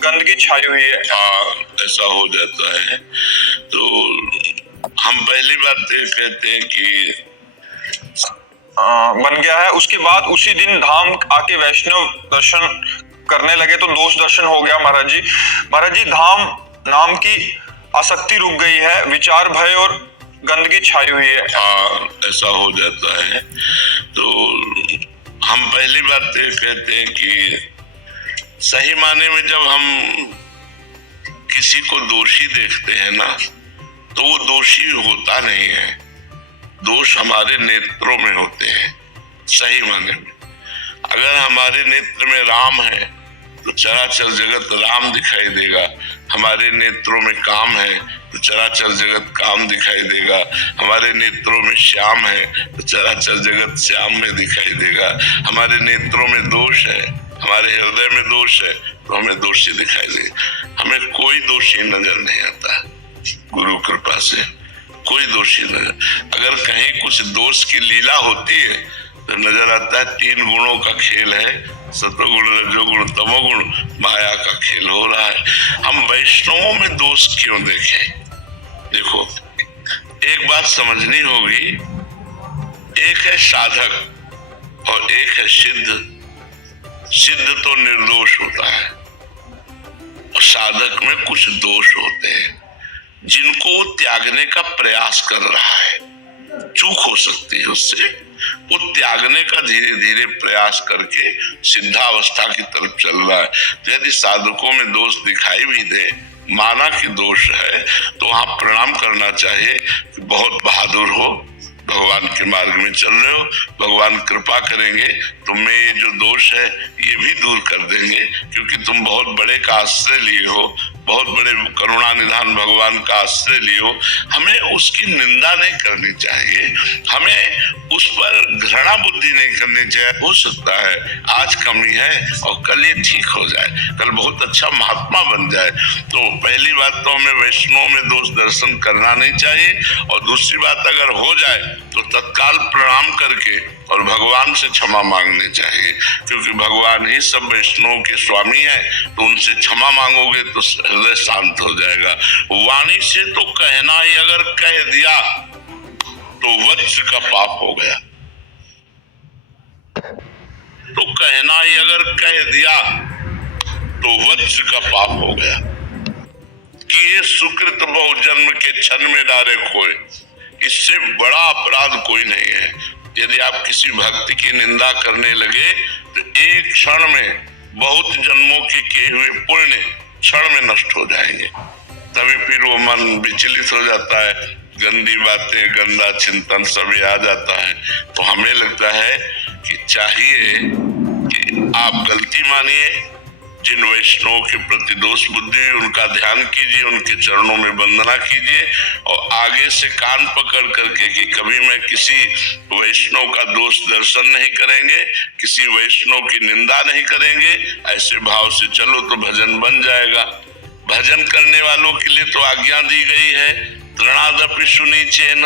गंदगी छाई हुई है। हाँ, ऐसा हो जाता है। तो हम पहली बात तो ये कहते हैं कि बन गया है। उसके बाद उसी दिन धाम आके वैष्णव दर्शन करने लगे तो दोष दर्शन हो गया महाराज जी। महाराज जी, धाम नाम की आसक्ति रुक गई है, विचार भय और गंदगी छाई हुई है। हाँ, ऐसा हो जाता है। तो हम पहली बात तो ये कहते हैं कि सही माने में जब हम किसी को दोषी देखते हैं ना, तो वो दोषी होता नहीं है, दोष हमारे नेत्रों में होते हैं। सही माने में अगर हमारे नेत्र में राम है तो चराचर जगत राम दिखाई देगा, हमारे नेत्रों में काम है तो चराचर जगत काम दिखाई देगा, हमारे नेत्रों में श्याम है तो चराचर जगत श्याम में दिखाई देगा, हमारे नेत्रों में दोष है, हमारे हृदय में दोष है तो हमें दोषी दिखाई देगा। हमें कोई दोषी नजर नहीं आता, गुरु कृपा से कोई दोषी नजर। अगर कहीं कुछ दोष की लीला होती है तो नजर आता है 3 गुणों का खेल है, सतोगुण रजोगुण तमोगुण, माया का खेल हो रहा है। हम वैष्णवों में दोष क्यों देखें? देखो, एक बात समझनी होगी, एक है साधक और एक है सिद्ध। सिद्ध तो निर्दोष होता है और साधक में कुछ दोष होते हैं जिनको वो त्यागने का प्रयास कर रहा है। चूक हो सकती है उससे, वो त्यागने का धीरे धीरे प्रयास करके सिद्धावस्था की तरफ चल रहा है। तो यदि साधकों में दोष दिखाई भी दे, माना कि दोष है, तो वहां प्रणाम करना चाहिए कि बहुत बहादुर हो, भगवान के मार्ग में चल रहे हो, भगवान कृपा करेंगे, तुम में ये जो दोष है ये भी दूर कर देंगे, क्योंकि तुम बहुत बड़े का आश्रय लिए हो, बहुत बड़े करुणा निधान भगवान का आश्रय लिए हो। हमें उसकी निंदा नहीं करनी चाहिए, हमें उस पर घृणा बुद्धि नहीं करनी चाहिए। हो सकता है आज कमी है और कल ये ठीक हो जाए, कल बहुत अच्छा महात्मा बन जाए। तो पहली बात तो हमें वैष्णव में दोष दर्शन करना नहीं चाहिए, और दूसरी बात अगर हो जाए तो तत्काल प्रणाम करके और भगवान से क्षमा मांगनी चाहिए, क्योंकि भगवान ही सब वैष्णव के स्वामी है। तो उनसे क्षमा मांगोगे तो हृदय शांत हो जाएगा। वाणी से तो कहना ही अगर कह दिया तो वज्र का पाप हो गया, तो कहना ही अगर कह दिया तो वज्र का पाप हो गया। कि ये सुकृत बहु जन्म के क्षण में डारे खोए, इससे बड़ा अपराध कोई नहीं है। यदि आप किसी भक्त की निंदा करने लगे तो एक क्षण में बहुत जन्मों के किए हुए पुण्य क्षण में नष्ट हो जाएंगे। तभी फिर वो मन विचलित हो जाता है, गंदी बातें, गंदा चिंतन सभी आ जाता है। तो हमें लगता है कि चाहिए कि आप गलती मानिए, जिन वैष्णव के प्रति दोष बुद्धि उनका ध्यान कीजिए, उनके चरणों में वंदना कीजिए, और आगे से कान पकड़ करके कि कभी मैं किसी वैष्णव का दोष दर्शन नहीं करेंगे, किसी वैष्णव की निंदा नहीं करेंगे, ऐसे भाव से चलो तो भजन बन जाएगा। भजन करने वालों के लिए तो आज्ञा दी गई है, तृणादपि सुनीचेन,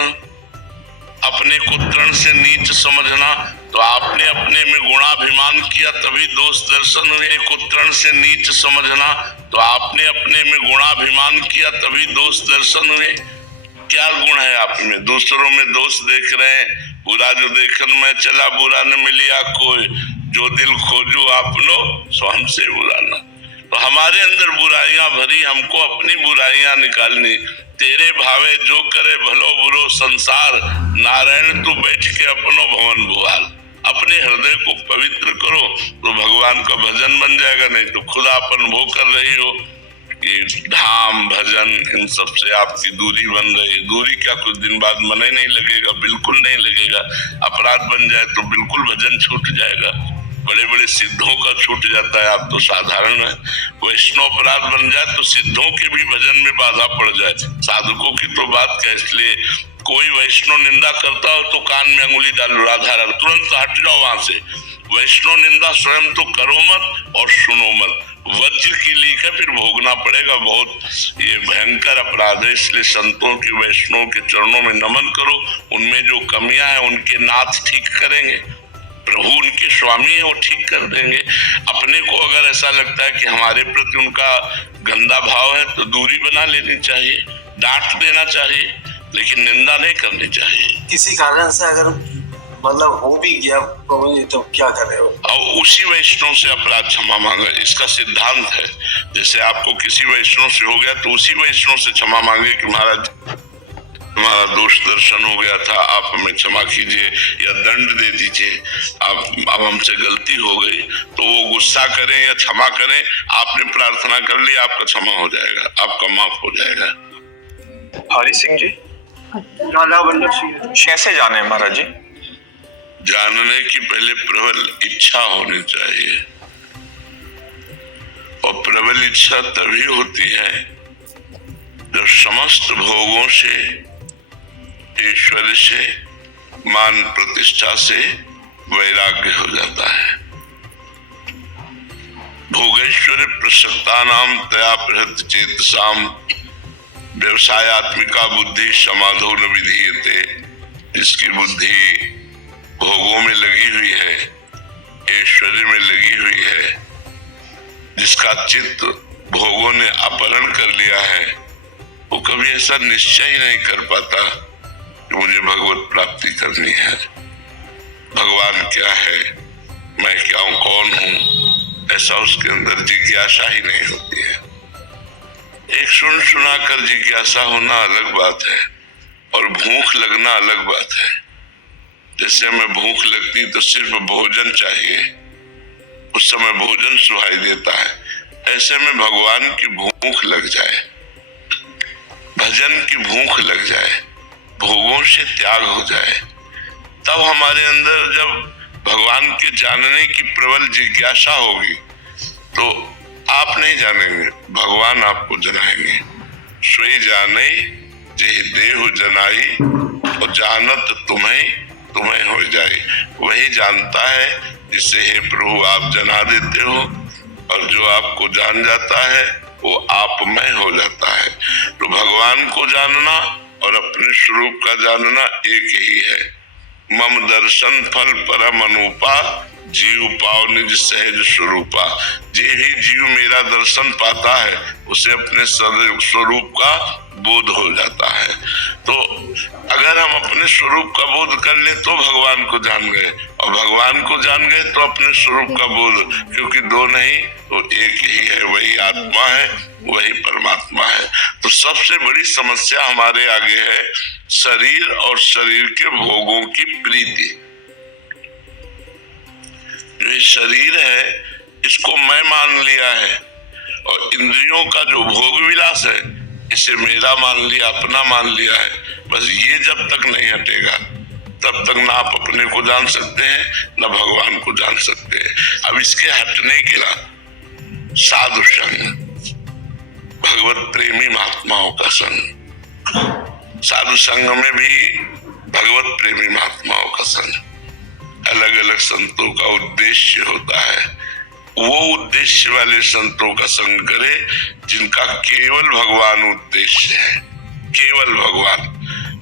अपने को तृण से नीच समझना। तो आपने अपने में गुणाभिमान किया तभी दोष दर्शन हुए। को तृण से नीच समझना, तो आपने अपने में गुणाभिमान किया तभी दोष दर्शन हुए। क्या गुण है आप में? दूसरों में दोष देख रहे हैं, बुरा जो देखन में चला बुरा न मिलिया कोई, जो दिल खोजो आपनो सो हमसे बुरा न। तो हमारे अंदर बुराइयां भरी, हमको अपनी बुराइयां निकालनी। तेरे भावे जो करे भलो बुरो संसार, नारायण तू बैठ के अपनो भवन बुहाल। अपने हृदय को पवित्र करो तो भगवान का भजन बन जाएगा, नहीं तो खुद आप अनुभव कर रही हो कि धाम भजन इन सब से आपकी दूरी बन रही। दूरी क्या, कुछ दिन बाद मन ही नहीं लगेगा, बिल्कुल नहीं लगेगा। अपराध बन जाए तो बिल्कुल भजन छूट जाएगा, बड़े बड़े सिद्धों का छूट जाता है, आप तो साधारण है। वैष्णव अपराध बन जाए तो सिद्धों के भी भजन में बाधा पड़ जाए, साधकों की तो बात क्या। इसलिए कोई वैष्णव निंदा करता हो तो कान में अंगुली डालो, राधा राधा, तुरंत हट जाओ वहां से। वैष्णव निंदा स्वयं तो करो मत और सुनो मत, वज्र की लीक है फिर भोगना पड़ेगा। बहुत ये भयंकर अपराध है। इसलिए संतों के वैष्णव के चरणों में नमन करो, उनमें जो कमियां हैं उनके नाथ ठीक करेंगे। प्रभु उनके स्वामी है, वो ठीक कर देंगे। अपने को अगर ऐसा लगता है कि हमारे प्रति उनका गंदा भाव है तो दूरी बना लेनी चाहिए, डांट देना चाहिए, लेकिन निंदा नहीं करनी चाहिए। किसी कारण से अगर मतलब हो भी गया प्रभु जी तो क्या करे वो? और उसी वैष्णव से अपराध क्षमा मांगे, इसका सिद्धांत है। जैसे आपको किसी वैष्णव से हो गया तो उसी वैष्णव से क्षमा मांगे कि महाराज हमारा दोष दर्शन हो गया था, आप हमें क्षमा कीजिए या दंड दे दीजिए, अब हमसे गलती हो गई। तो वो गुस्सा करें या क्षमा करें, आपने प्रार्थना कर ली, आपका क्षमा हो जाएगा, आपका माफ हो जाएगा। हरि सिंह जी, राधा वल्लभ सिंह। कैसे जाने महाराज जी? जानने की पहले प्रबल इच्छा होनी चाहिए, और प्रबल इच्छा तभी होती है जब समस्त भोगों से, ऐश्वर्य से, मान प्रतिष्ठा से वैराग्य हो जाता है। भोगेश्वर प्रसक्तानाम तया बृहत् चेतसाम व्यवसायत्मिका बुद्धि समाधो न विधीयते। जिसकी बुद्धि भोगों में लगी हुई है, ऐश्वर्य में लगी हुई है, जिसका चित्त भोगों ने अपहरण कर लिया है, वो कभी ऐसा निश्चय ही नहीं कर पाता कि मुझे भगवत प्राप्ति करनी है। भगवान क्या है, मैं क्या हूं, कौन हूं, ऐसा उसके अंदर जिज्ञासा ही नहीं होती है। एक सुन सुना कर जिज्ञासा होना अलग बात है, और भूख लगना अलग बात है। जैसे हमें भूख लगती तो सिर्फ भोजन चाहिए, उस समय भोजन सुहाई देता है। ऐसे में भगवान की भूख लग जाए, भजन की भूख लग जाए, भोगों से त्याग हो जाए, तब हमारे अंदर जब भगवान के जानने की प्रबल जिज्ञासा होगी तो आप नहीं जानेंगे, भगवान आपको जनाएंगे। सोई जाने जे देहु जनाई, और जानत तुम्हें हो जाए। वही जानता है जिसे हे प्रभु आप जना देते हो, और जो आपको जान जाता है वो आपमय हो जाता है। तो भगवान को जानना और अपने स्वरूप का जानना एक ही है। मम दर्शन फल परम अनुपा, जीव पाओ निज सहज स्वरूपा। जे ही जीव मेरा दर्शन पाता है उसे अपने स्वरूप का बोध हो जाता है। तो अगर हम अपने स्वरूप का बोध कर ले तो भगवान को जान गए, और भगवान को जान गए तो अपने स्वरूप का बोध, क्योंकि दो नहीं तो एक ही है, वही आत्मा है, वही परमात्मा है। तो सबसे बड़ी समस्या हमारे आगे है शरीर और शरीर के भोगों की प्रीति। जो ये शरीर है इसको मैं मान लिया है, और इंद्रियों का जो भोग विलास है इसे मेरा मान लिया, अपना मान लिया है। बस ये जब तक नहीं हटेगा तब तक ना आप अपने को जान सकते हैं, ना भगवान को जान सकते हैं। अब इसके हटने के लिए साधु संग, भगवत प्रेमी महात्माओं का संग, साधु संग में भी भगवत प्रेमी महात्माओं का संग। अलग अलग संतों का उद्देश्य होता है, वो उद्देश्य वाले संतों का संग करे जिनका केवल भगवान उद्देश्य है, केवल भगवान।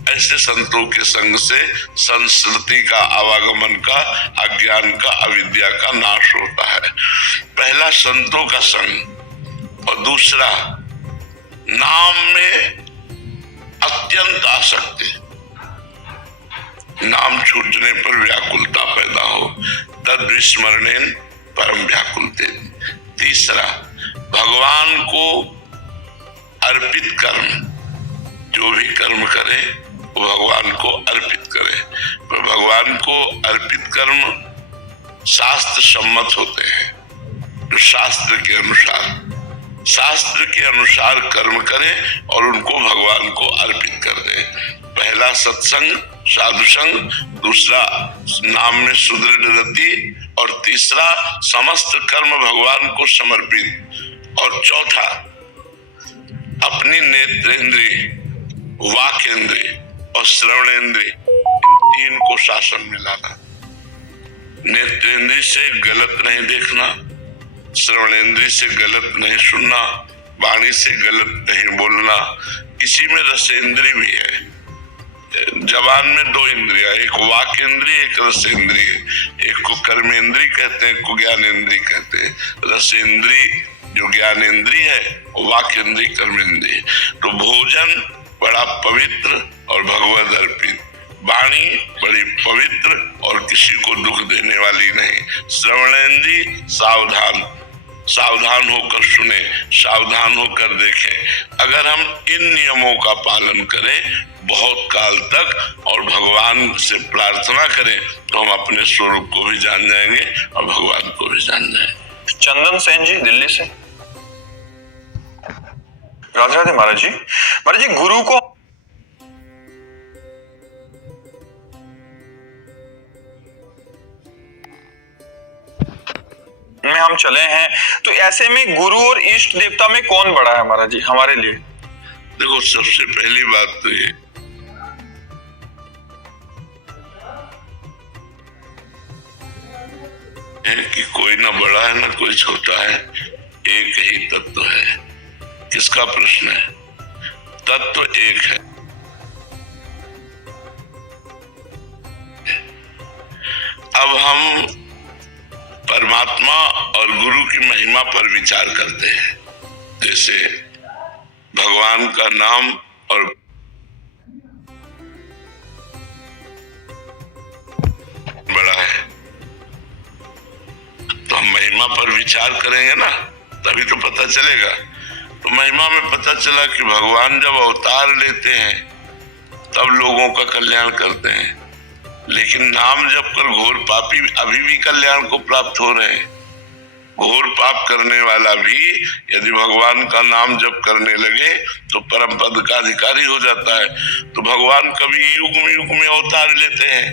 ऐसे संतों के संग से संस्कृति का, आवागमन का, अज्ञान का, अविद्या का नाश होता है। पहला संतों का संग, और दूसरा नाम में अत्यंत आसक्ति, नाम छूटने पर व्याकुलता पैदा हो, तद विस्मरणेन परम व्याकुलते। तीसरा, भगवान को अर्पित कर्म, जो भी कर्म करे वो भगवान को अर्पित करे। पर भगवान को अर्पित कर्म शास्त्र सम्मत होते हैं, जो शास्त्र के अनुसार कर्म करे और उनको भगवान को अर्पित कर दे। पहला सत्संग, साधु संग, दूसरा नाम में सुदृढ़ रति, और तीसरा समस्त कर्म भगवान को समर्पित, और चौथा अपनी नेत्रेंद्रिय, वाकेंद्रिय और श्रवणेंद्रिय, इन तीन को शासन में लाना। नेत्रेंद्रिय से गलत नहीं देखना, श्रवणेंद्रिय से गलत नहीं सुनना, वाणी से गलत नहीं बोलना। इसी में रसेंद्रिय भी है, जबान में दो इंद्रियां, एक वाक इंद्रिय, एक रस इंद्रिय। एक को कर्म इंद्रिय कहते हैं, एक को ज्ञान इंद्रिय कहते हैं। रस इंद्रिय जो ज्ञान इंद्रिय है, वाक इंद्रिय कर्म इंद्रिय। तो भोजन बड़ा पवित्र और भगवद अर्पित, वाणी बड़ी पवित्र और किसी को दुख देने वाली नहीं। श्रवणेंद्रिय सावधान होकर सुने, सावधान होकर देखें। अगर हम इन नियमों का पालन करें बहुत काल तक और भगवान से प्रार्थना करें तो हम अपने स्वरूप को भी जान जाएंगे और भगवान को भी जान जाएंगे। चंदन सेन जी दिल्ली से। राधे राधे महाराज जी। महाराज जी, गुरु को में हम चले हैं, तो ऐसे में गुरु और इष्ट देवता में कौन बड़ा है महाराज जी हमारे लिए? देखो, सबसे पहली बात तो ये है कि कोई ना बड़ा है ना कोई छोटा है, एक ही तत्व है। किसका प्रश्न है? तत्व एक है। अब हम परमात्मा और गुरु की महिमा पर विचार करते हैं। जैसे भगवान का नाम और बड़ा है, तो हम महिमा पर विचार करेंगे ना, तभी तो पता चलेगा। तो महिमा में पता चला कि भगवान जब अवतार लेते हैं तब लोगों का कल्याण करते हैं, लेकिन नाम जप कर घोर पापी अभी भी कल्याण को प्राप्त हो रहे हैं। घोर पाप करने वाला भी यदि भगवान का नाम जप करने लगे तो परम पद का अधिकारी हो जाता है। तो भगवान कभी युग में अवतार लेते हैं,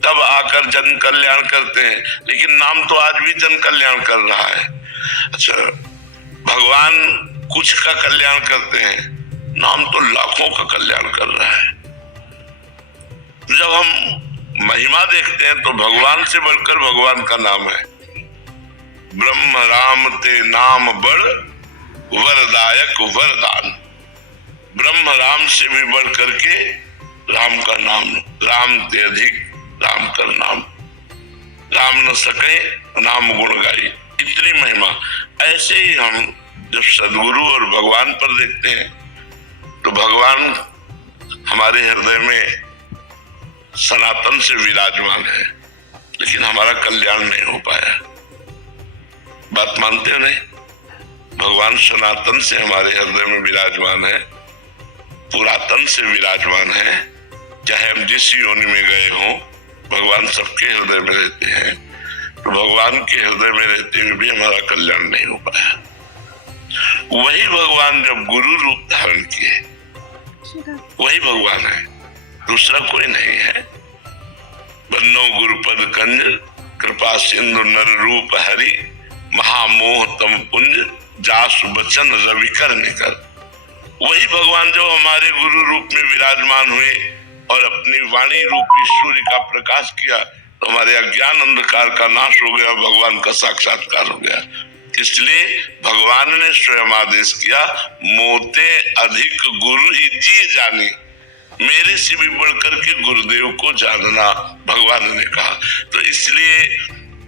तब आकर जन कल्याण करते हैं, लेकिन नाम तो आज भी जन कल्याण कर रहा है। अच्छा, भगवान कुछ का कल्याण करते हैं, नाम तो लाखों का कल्याण कर रहा है। जब हम महिमा देखते हैं तो भगवान से बढ़कर भगवान का नाम है। ब्रह्म राम ते नाम बड़ वरदायक वरदान। ब्रह्म राम से भी बढ़ करके राम का नाम, राम ते अधिक राम कर नाम, राम न सके नाम गुण गाई। इतनी महिमा। ऐसे ही हम जब सदगुरु और भगवान पर देखते हैं तो भगवान हमारे हृदय में सनातन से विराजमान है, लेकिन हमारा कल्याण नहीं हो पाया। बात मानते हो नहीं? भगवान सनातन से हमारे हृदय में विराजमान है, पुरातन से विराजमान है। चाहे हम जिस योनि में गए हों, भगवान सबके हृदय में रहते हैं। तो भगवान के हृदय में रहते हुए भी हमारा कल्याण नहीं हो पाया। वही भगवान जब गुरु रूप धारण किए, वही भगवान है, दूसरा कोई नहीं है। बन्नो गुरुपद कंज कृपा सिंधु नर रूप हरि, महामोह तम पुंज जासु बचन रवि कर निकर। वही भगवान जो हमारे गुरु रूप में विराजमान हुए और अपनी वाणी रूपी सूर्य का प्रकाश किया, तो हमारे अज्ञान अंधकार का नाश हो गया, भगवान का साक्षात्कार हो गया। इसलिए भगवान ने स्वयं आदेश किया, मोते अधिक गुरु ही जी जानी, मेरे से भी बढ़कर के गुरुदेव को जानना, भगवान ने कहा। तो इसलिए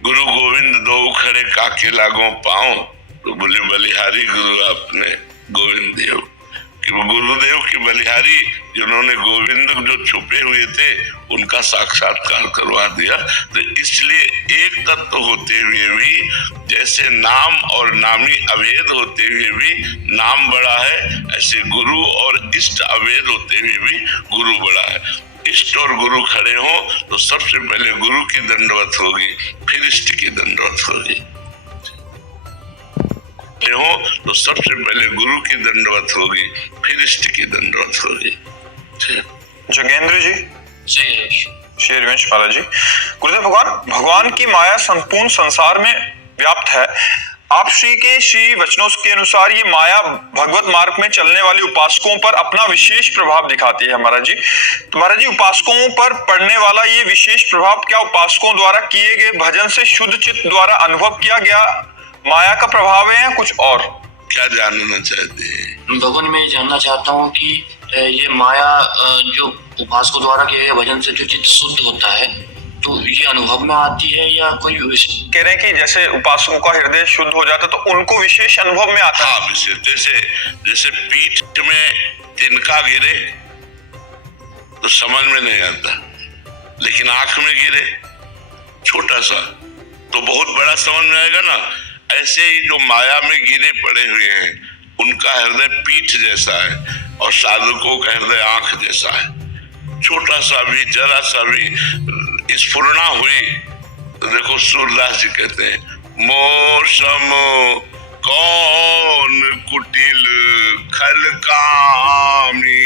गुरु गोविंद दो खड़े काके लागो पाओ, तो बोले बलिहारी गुरु आपने गोविंद देव, कि वो गुरुदेव की बलिहारी जिन्होंने गोविंद जो छुपे हुए थे उनका साक्षात्कार करवा दिया। तो इसलिए एक तत्व होते हुए भी, जैसे नाम और नामी अभेद होते हुए भी नाम बड़ा है, ऐसे गुरु और इष्ट अभेद होते हुए भी गुरु बड़ा है। इष्ट और गुरु खड़े हो तो सबसे पहले गुरु की दंडवत होगी, फिर इष्ट की दंडवत होगी। हो तो सबसे पहले गुरु की दंडवत होगी, फिर इष्ट की दंडवत होगी। जोगेंद्र जी, शेरवंश महाराज जी। गुरुदेव, भगवान की माया संपूर्ण संसार में व्याप्त है। आप श्री वचनों के अनुसार ये माया भगवत मार्ग में चलने वाले उपासकों पर अपना विशेष प्रभाव दिखाती है महाराज जी। तो महाराज जी, उपासकों पर पड़ने वाला ये विशेष प्रभाव क्या उपासकों द्वारा किए गए भजन से शुद्ध चित्त द्वारा अनुभव किया गया माया का प्रभाव है या कुछ और? क्या जानना चाहते हैं? भगवान, मैं ये जानना चाहता हूँ कि ये माया जो उपासकों द्वारा किए गए भजन से जो चित्त शुद्ध होता है, तो ये अनुभव में आती है या कोई कह रहे हैं कि जैसे उपासकों का हृदय शुद्ध हो जाता तो उनको विशेष अनुभव में आता है। हाँ, विशेष, जैसे जैसे पीठ में तिनका गिरे तो समझ में नहीं आता, लेकिन आंख में गिरे छोटा सा तो बहुत बड़ा समझ में आएगा ना। ऐसे ही जो माया में गिरे पड़े हुए हैं उनका हृदय पीठ जैसा है और साधकों का हृदय आंख जैसा है। छोटा सा भी, जरा सा भी स्फुरना हुई तो देखो सूरदास जी कहते हैं, मौसम कौन कुटिल खल कामी।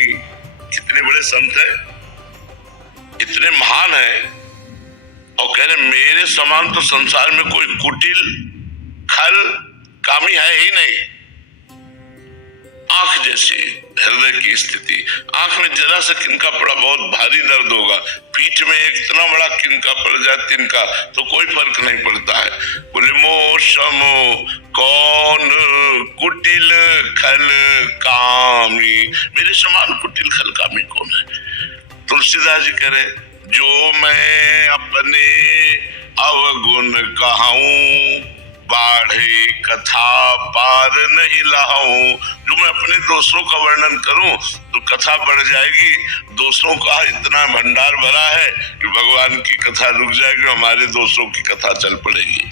कितने बड़े संत है, इतने महान है, और कह रहे मेरे समान तो संसार में कोई कुटिल खल कामी है ही नहीं। आंख जैसी हृदय की स्थिति, आंख में जरा सा किनका पड़ा बहुत भारी दर्द होगा, पीठ में एक इतना बड़ा किनका पड़ जाए तिनका तो कोई फर्क नहीं पड़ता है। बोले मौसम कौन कुटिल खल कामी, मेरे समान कुटिल खल कामी कौन है? तुलसीदास जी कह रहे, जो मैं अपने अवगुण कहूं बाढ़े कथा पार नहीं लाऊं। जो मैं अपने दोषों का वर्णन करूं तो कथा बढ़ जाएगी। दोषों का इतना भंडार भरा है कि भगवान की कथा रुक जाएगी, हमारे दोषों की कथा चल पड़ेगी।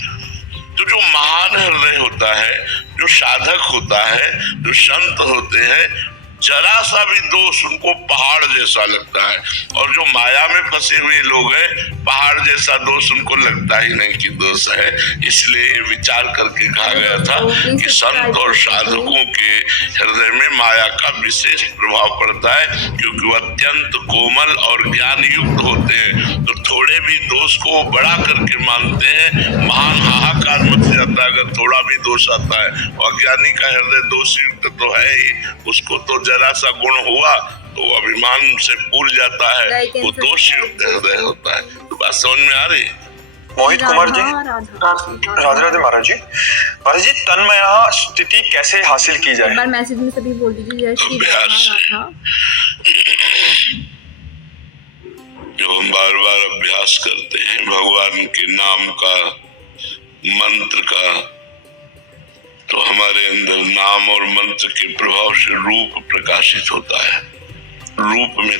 तो जो महान हृदय होता है, जो साधक होता है, जो संत होते हैं, जरा सा भी दोष उनको पहाड़ जैसा लगता है, और जो माया में फंसे हुए लोग हैं पहाड़ जैसा दोष उनको लगता ही नहीं कि दोष है। इसलिए विचार करके कहा गया था कि संत और साधकों के हृदय में माया का विशेष प्रभाव पड़ता है, क्योंकि वो अत्यंत कोमल और ज्ञान युक्त होते हैं। तो थोड़े भी दोष को बड़ा करके मानते हैं, महान हाहाकार मच जाता है अगर थोड़ा भी दोष आता है। और ज्ञानी का हृदय दोष युक्त तो है ही, उसको तो जरा सा गुण हुआ तो अभिमान से भूल जाता है, वो दोष युक्त हृदय होता है। तो बात समझ में आ रही? मोहित कुमार जी, राधे राधे महाराज जी। महाराज जी, तन्मय स्थिति कैसे हासिल की जाए? एक बार मैसेज में सभी बोल दीजिए। जब हम बार बार अभ्यास करते हैं भगवान के नाम का, मंत्र का, तो हमारे अंदर नाम और मंत्र के प्रभाव से रूप प्रकाशित होता है। रूप में